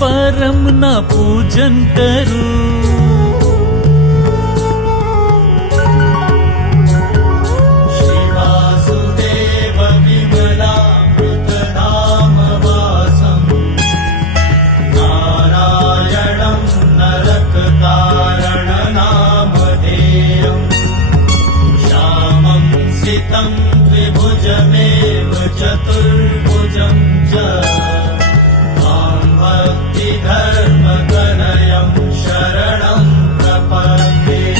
परमना पूजन करूं। श्री वासुदेव विमलामृतधाम वासं नारायणं नरकतारणनामधेयम् श्यामं सितं द्विभुजमेव चतुर्भुजं च धर्मकनयं शरणं प्रपद्ये।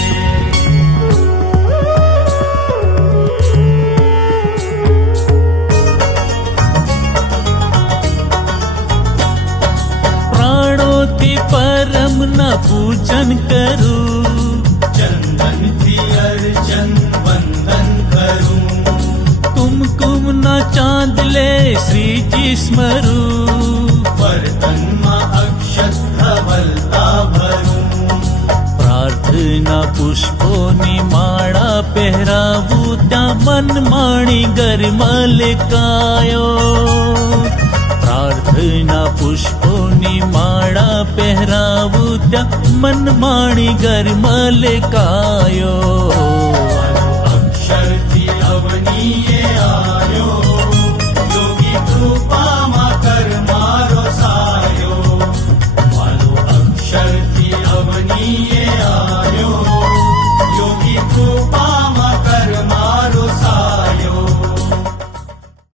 प्राणोથી परमના પૂજન કરું। चंदनથી अर्चन वंदन करूं। કુમકુમના ચાંદલે શ્રીજી સ્મરું। वर्तनमा अक्षत धवलता भरूं। प्रार्थना पुष्पोनी माळा પહેરાવું ત્યાં મનમાણી ગરમલકાયો। प्रार्थना पुष्पोनी माळा પહેરાવું ત્યાં મનમાણી ગરમલકાયો। अक्षरથી अवनीये आनंद